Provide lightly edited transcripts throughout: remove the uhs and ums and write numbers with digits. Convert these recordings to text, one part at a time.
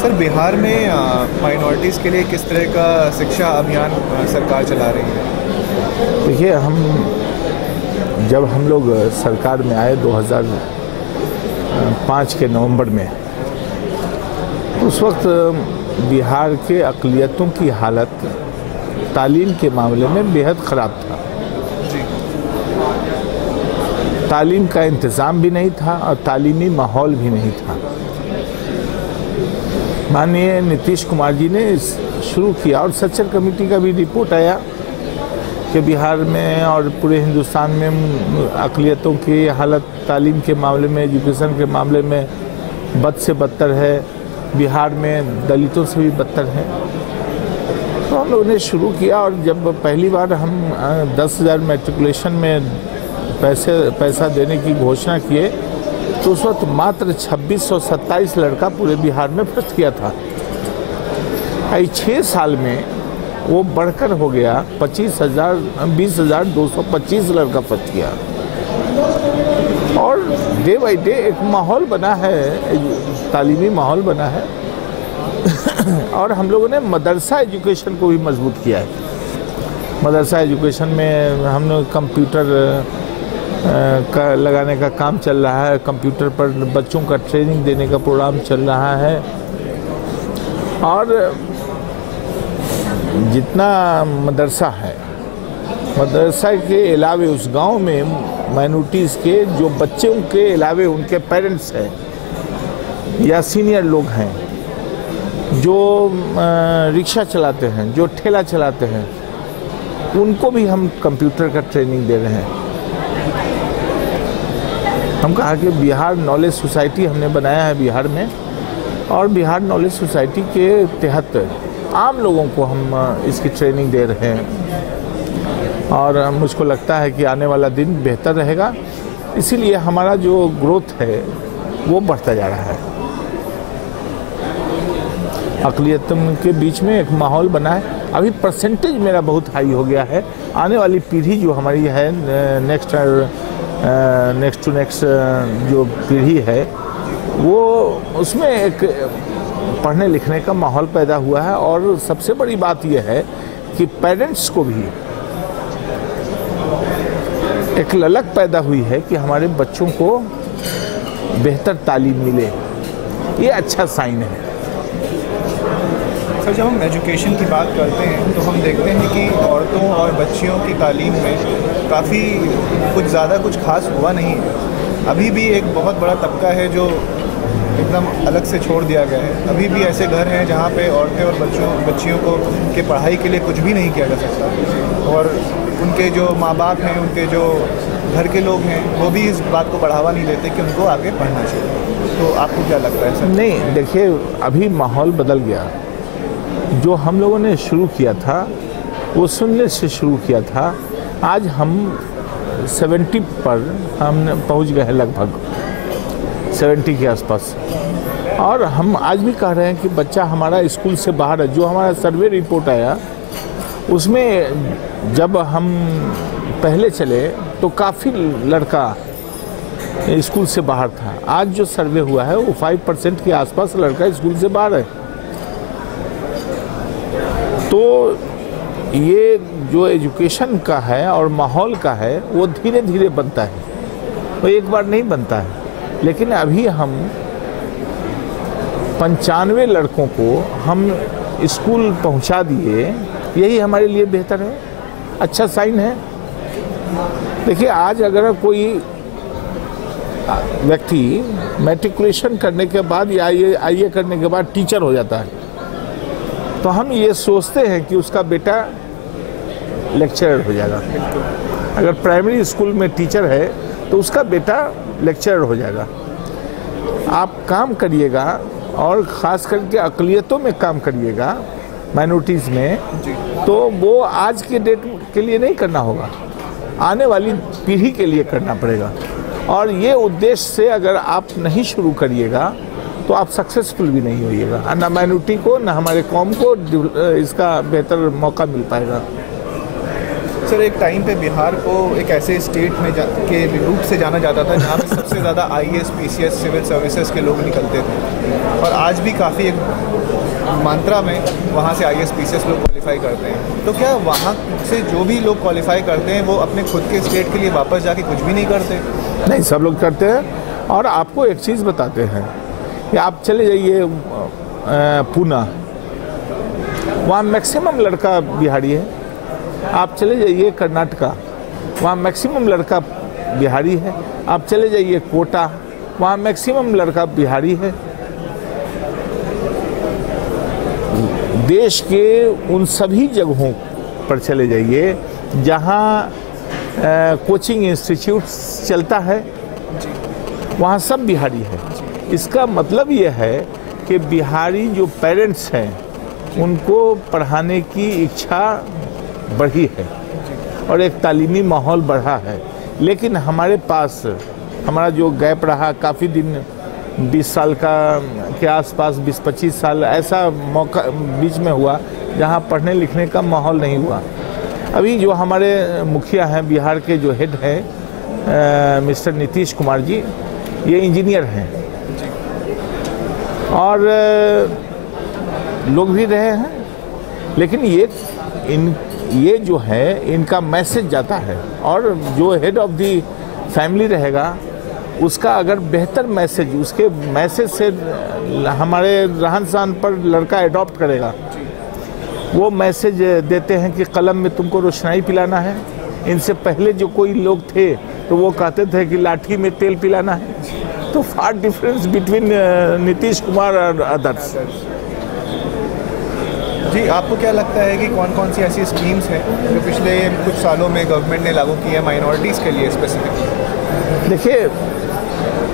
Sir, Bihar में minorities के लिए किस तरह का शिक्षा अभियान सरकार चला रही है? देखिए, जब हम लोग सरकार में आए 2005 के नवंबर में, उस वक्त बिहार के अक़लियतों की हालत तालीम के मामले में बेहद ख़राब था। तालीम का इंतज़ाम भी नहीं था और तालीमी माहौल भी नहीं था। माननीय नीतीश कुमार जी ने शुरू किया और सच्चर कमेटी का भी रिपोर्ट आया कि बिहार में और पूरे हिंदुस्तान में अक़लियतों की हालत तालीम के मामले में, एजुकेशन के मामले में बद से बदतर है। बिहार में दलितों से भी बदतर है। तो हम लोगों ने शुरू किया और जब पहली बार हम 10,000 मैट्रिकुलेशन में पैसा देने की घोषणा किए तो उस वक्त मात्र 2627 लड़का पूरे बिहार में फर्स्ट किया था। 6 साल में वो बढ़कर हो गया 20,225 लड़का फर्स्ट किया। और डे बाई डे एक माहौल बना है, तालीमी माहौल बना है। और हम लोगों ने मदरसा एजुकेशन को भी मजबूत किया है। मदरसा एजुकेशन में हमने कंप्यूटर का लगाने का काम चल रहा है। कंप्यूटर पर बच्चों का ट्रेनिंग देने का प्रोग्राम चल रहा है। और जितना मदरसा है, मदरसा के अलावे उस गांव में माइनॉरिटीज़ के जो बच्चों के अलावे उनके पेरेंट्स हैं या सीनियर लोग हैं, जो रिक्शा चलाते हैं, जो ठेला चलाते हैं, उनको भी हम कंप्यूटर का ट्रेनिंग दे रहे हैं। हम कहा कि बिहार नॉलेज सोसाइटी हमने बनाया है बिहार में, और बिहार नॉलेज सोसाइटी के तहत आम लोगों को हम इसकी ट्रेनिंग दे रहे हैं। और मुझको लगता है कि आने वाला दिन बेहतर रहेगा, इसीलिए हमारा जो ग्रोथ है वो बढ़ता जा रहा है। अक़लियतों के बीच में एक माहौल बना है। अभी परसेंटेज मेरा बहुत हाई हो गया है। आने वाली पीढ़ी जो हमारी है, नेक्स्ट टू नेक्स्ट जो पीढ़ी है, वो उसमें एक पढ़ने लिखने का माहौल पैदा हुआ है। और सबसे बड़ी बात यह है कि पेरेंट्स को भी एक ललक पैदा हुई है कि हमारे बच्चों को बेहतर तालीम मिले। ये अच्छा साइन है। सर, जब हम एजुकेशन की बात करते हैं तो हम देखते हैं कि औरतों और बच्चियों की तालीम में काफ़ी कुछ ज़्यादा कुछ खास हुआ नहीं है। अभी भी एक बहुत बड़ा तबका है जो एकदम अलग से छोड़ दिया गया है। अभी भी ऐसे घर हैं जहाँ पे औरतें और बच्चियों को के पढ़ाई के लिए कुछ भी नहीं किया जा सकता, और उनके जो माँ बाप हैं, उनके जो घर के लोग हैं, वो भी इस बात को बढ़ावा नहीं देते कि उनको आगे पढ़ना चाहिए। तो आपको क्या लगता है सर? नहीं, देखिए, अभी माहौल बदल गया। जो हम लोगों ने शुरू किया था वो सुनने से शुरू किया था। आज हम 70 पर हमने पहुंच गए हैं, लगभग 70 के आसपास। और हम आज भी कह रहे हैं कि बच्चा हमारा स्कूल से बाहर है। जो हमारा सर्वे रिपोर्ट आया उसमें जब हम पहले चले तो काफ़ी लड़का स्कूल से बाहर था। आज जो सर्वे हुआ है वो 5% के आसपास लड़का स्कूल से बाहर है। तो ये जो एजुकेशन का है और माहौल का है वो धीरे धीरे बनता है, वो एक बार नहीं बनता है। लेकिन अभी हम 95 लड़कों को हम स्कूल पहुंचा दिए, यही हमारे लिए बेहतर है, अच्छा साइन है। देखिए, आज अगर कोई व्यक्ति मैट्रिकुलेशन करने के बाद या आईए करने के बाद टीचर हो जाता है तो हम ये सोचते हैं कि उसका बेटा लेक्चरर हो जाएगा। अगर प्राइमरी स्कूल में टीचर है तो उसका बेटा लेक्चरर हो जाएगा। आप काम करिएगा और ख़ास करके अक़लियतों में काम करिएगा, माइनॉरिटीज़ में, तो वो आज के डेट के लिए नहीं करना होगा, आने वाली पीढ़ी के लिए करना पड़ेगा। और ये उद्देश्य से अगर आप नहीं शुरू करिएगा तो आप सक्सेसफुल भी नहीं होइएगा। ना माइनॉरिटी को, ना हमारे कौम को इसका बेहतर मौका मिल पाएगा। सर, एक टाइम पे बिहार को एक ऐसे स्टेट में के रूप से जाना जाता था जहाँ पे सबसे ज़्यादा IAS, PCS, सिविल सर्विसेज के लोग निकलते थे, और आज भी काफ़ी एक मात्रा में वहाँ से IAS, PCS लोग क्वालिफाई करते हैं। तो क्या वहाँ से जो भी लोग क्वालिफाई करते हैं वो अपने खुद के स्टेट के लिए वापस जाके कुछ भी नहीं करते? नहीं, सब लोग करते हैं। और आपको एक चीज़ बताते हैं कि आप चले जाइए पूना, वहाँ मैक्सिमम लड़का बिहारी है। आप चले जाइए कर्नाटका, वहाँ मैक्सिमम लड़का बिहारी है। आप चले जाइए कोटा, वहाँ मैक्सिमम लड़का बिहारी है। देश के उन सभी जगहों पर चले जाइए जहाँ कोचिंग इंस्टीट्यूट चलता है, वहाँ सब बिहारी है। इसका मतलब ये है कि बिहारी जो पेरेंट्स हैं उनको पढ़ाने की इच्छा बढ़ी है और एक तालीमी माहौल बढ़ा है। लेकिन हमारे पास हमारा जो गैप रहा काफ़ी दिन, 20 साल के आसपास, 20-25 साल ऐसा मौका बीच में हुआ जहाँ पढ़ने लिखने का माहौल नहीं हुआ। अभी जो हमारे मुखिया हैं, बिहार के जो हेड हैं मिस्टर नीतीश कुमार जी, ये इंजीनियर हैं और लोग भी रहे हैं, लेकिन ये जो है इनका मैसेज जाता है, और जो हेड ऑफ द फैमिली रहेगा उसका अगर बेहतर मैसेज, उसके मैसेज से हमारे रहन सहन पर लड़का अडॉप्ट करेगा, वो मैसेज देते हैं कि कलम में तुमको रोशनाई पिलाना है। इनसे पहले जो कोई लोग थे तो वो कहते थे कि लाठी में तेल पिलाना है। तो फार डिफरेंस बिटवीन नीतीश कुमार और अदर्स। जी, आपको क्या लगता है कि कौन कौन सी ऐसी स्कीम्स हैं जो पिछले कुछ सालों में गवर्नमेंट ने लागू की है माइनॉरिटीज़ के लिए स्पेसिफिकली? देखिए,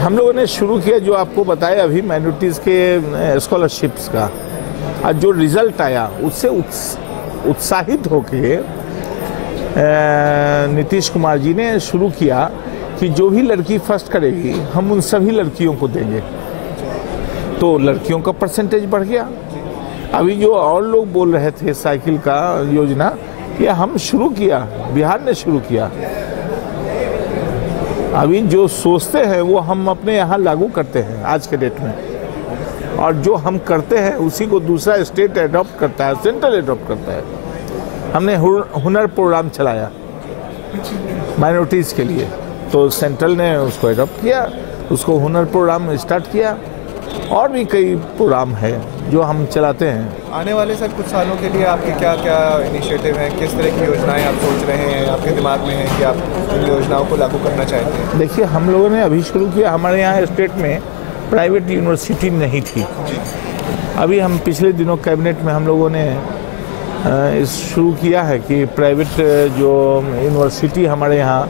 हम लोगों ने शुरू किया जो आपको बताया अभी माइनॉरिटीज़ के स्कॉलरशिप्स का, और जो रिज़ल्ट आया उससे उत्साहित होके नीतीश कुमार जी ने शुरू किया कि जो भी लड़की फर्स्ट करेगी हम उन सभी लड़कियों को देंगे। तो लड़कियों का परसेंटेज बढ़ गया। अभी जो और लोग बोल रहे थे साइकिल का योजना, ये हम शुरू किया, बिहार ने शुरू किया। अभी जो सोचते हैं वो हम अपने यहाँ लागू करते हैं आज के डेट में, और जो हम करते हैं उसी को दूसरा स्टेट अडॉप्ट करता है, सेंट्रल अडॉप्ट करता है। हमने हुनर प्रोग्राम चलाया माइनॉरिटीज़ के लिए, तो सेंट्रल ने उसको अडॉप्ट किया, उसको हुनर प्रोग्राम स्टार्ट किया, और भी कई प्रोग्राम है जो हम चलाते हैं। आने वाले सर कुछ सालों के लिए आपके क्या क्या इनिशिएटिव हैं, किस तरह की योजनाएं आप सोच रहे हैं, आपके दिमाग में है कि आप इन योजनाओं को लागू करना चाहते हैं? देखिए, हम लोगों ने अभी शुरू किया, हमारे यहाँ स्टेट में प्राइवेट यूनिवर्सिटी नहीं थी। अभी हम पिछले दिनों कैबिनेट में हम लोगों ने शुरू किया है कि प्राइवेट जो यूनिवर्सिटी हमारे यहाँ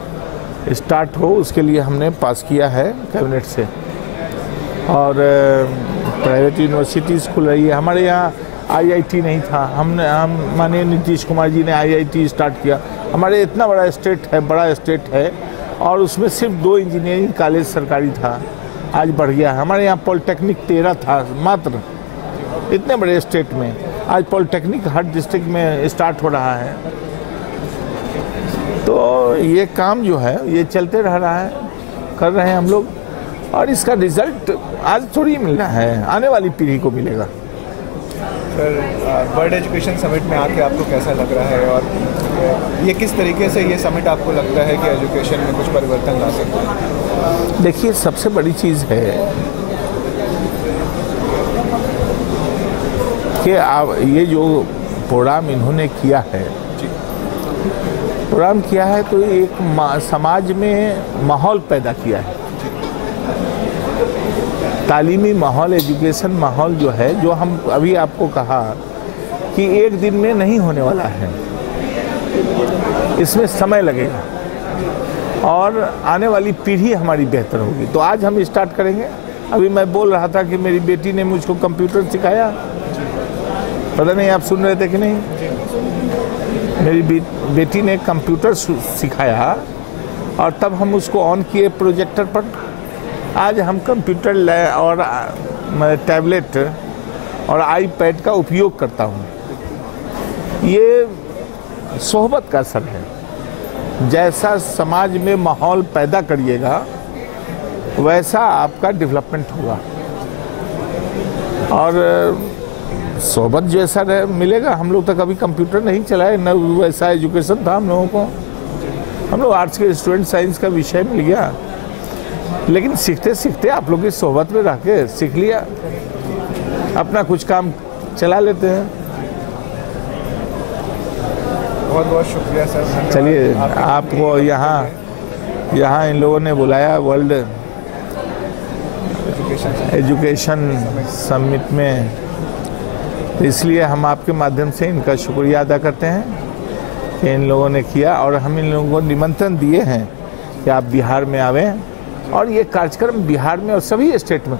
स्टार्ट हो, उसके लिए हमने पास किया है कैबिनेट से, और प्राइवेट यूनिवर्सिटीज़ खुल रही है। हमारे यहाँ IIT नहीं था, हम माननीय नीतीश कुमार जी ने IIT स्टार्ट किया। हमारे इतना बड़ा स्टेट है और उसमें सिर्फ 2 इंजीनियरिंग कॉलेज सरकारी था, आज बढ़ गया है। हमारे यहाँ पॉलिटेक्निक 13 था मात्र, इतने बड़े स्टेट में आज पॉलिटेक्निक हर डिस्ट्रिक्ट में स्टार्ट हो रहा है। तो ये काम जो है ये चलते रह रहा है, कर रहे हैं हम लोग, और इसका रिजल्ट आज थोड़ी मिलना है, आने वाली पीढ़ी को मिलेगा। सर, वर्ल्ड एजुकेशन समिट में आके आपको कैसा लग रहा है, और ये किस तरीके से ये समिट आपको लगता है कि एजुकेशन में कुछ परिवर्तन ला सकता है? देखिए, सबसे बड़ी चीज़ है कि आप ये जो प्रोग्राम इन्होंने किया है, तो एक समाज में माहौल पैदा किया है, तालीमी माहौल, एजुकेशन माहौल जो है, जो हम अभी आपको कहा कि एक दिन में नहीं होने वाला है, इसमें समय लगेगा और आने वाली पीढ़ी हमारी बेहतर होगी। तो आज हम स्टार्ट करेंगे। अभी मैं बोल रहा था कि मेरी बेटी ने मुझको कंप्यूटर सिखाया, पता नहीं आप सुन रहे थे कि नहीं? मेरी बेटी ने कंप्यूटर सिखाया और तब हम उसको ऑन किए प्रोजेक्टर पर। आज हम कंप्यूटर और टैबलेट और आईपैड का उपयोग करता हूँ। ये सोहबत का असर है। जैसा समाज में माहौल पैदा करिएगा वैसा आपका डेवलपमेंट होगा। और सोबत जैसा मिलेगा, हम लोग तक अभी कंप्यूटर नहीं चलाए, न वैसा एजुकेशन था हम लोगों को। हम लोग आर्ट्स के स्टूडेंट, साइंस का विषय मिल गया, लेकिन सीखते सीखते आप लोग की सोबत में रह के सीख लिया, अपना कुछ काम चला लेते हैं। बहुत बहुत शुक्रिया सर। चलिए, आपको यहाँ इन लोगों ने बुलाया वर्ल्ड एजुकेशन समिट में, इसलिए हम आपके माध्यम से इनका शुक्रिया अदा करते हैं कि इन लोगों ने किया, और हम इन लोगों को निमंत्रण दिए हैं कि आप बिहार में आवें, और ये कार्यक्रम बिहार में और सभी स्टेट में